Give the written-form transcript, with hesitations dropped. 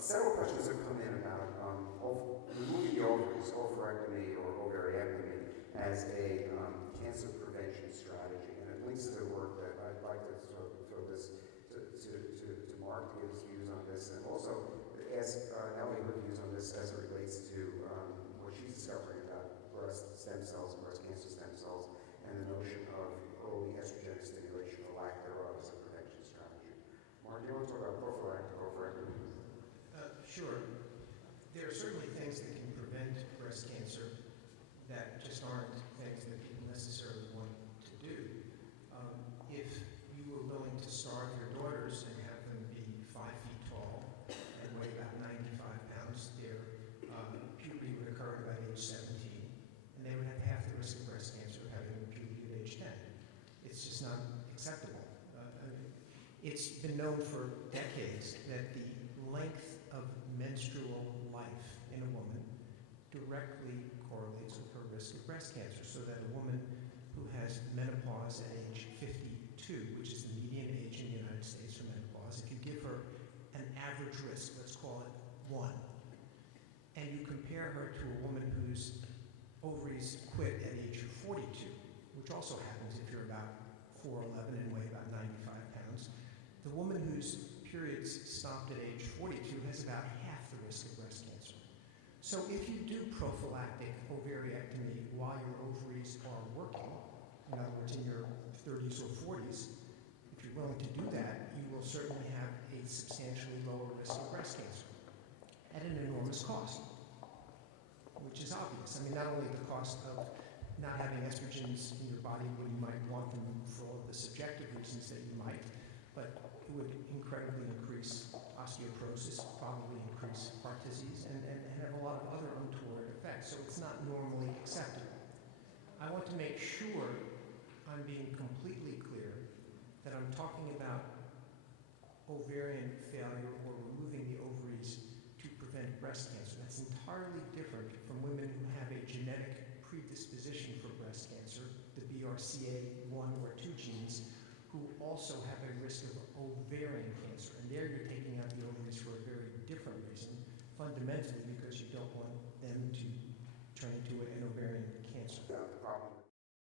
Several questions have come in about removing the ovaries, ovarectomy or ovariectomy, as a cancer prevention strategy. And it links to the work that I'd like to sort of throw this to Marc to get his views on this, and also ask Nellie her views on this as it relates to what she's discovering about breast stem cells and breast cancer stem cells, and the notion of early estrogenic stimulation or lack thereof as a prevention strategy. Marc, do you want to talk about prophylactic ovariectomy? Sure. There are certainly things that can prevent breast cancer that just aren't things that people necessarily want to do. If you were willing to starve your daughters and have them be 5 feet tall and weigh about 95 pounds, their puberty would occur at about age 17, and they would have half the risk of breast cancer of having puberty at age 10. It's just not acceptable. It's been known for decades that the length of menstrual life in a woman directly correlates with her risk of breast cancer, so that a woman who has menopause at age 52, which is the median age in the United States for menopause, if you give her an average risk, let's call it 1, and you compare her to a woman whose ovaries quit at age 42, which also happens if you're about 4'11" and weigh about 95 pounds, the woman whose periods stopped at age 42 has about half the risk of breast cancer. So if you do prophylactic ovariectomy while your ovaries are working, in other words, in your 30s or 40s, if you're willing to do that, you will certainly have a substantially lower risk of breast cancer at an enormous cost, which is obvious. I mean, not only the cost of not having estrogens in your body when you might want them for all of the subjective reasons that you might, but it would incredibly increase osteoporosis, probably increase heart disease, and have a lot of other untoward effects. So it's not normally acceptable. I want to make sure I'm being completely clear that I'm talking about ovarian failure or removing the ovaries to prevent breast cancer. That's entirely different from women who have a genetic predisposition for breast cancer, the BRCA1 or 2 genes, who also have a risk of ovarian cancer. And there you're taking out the ovaries for a very different reason, fundamentally because you don't want them to turn into an ovarian cancer. The problem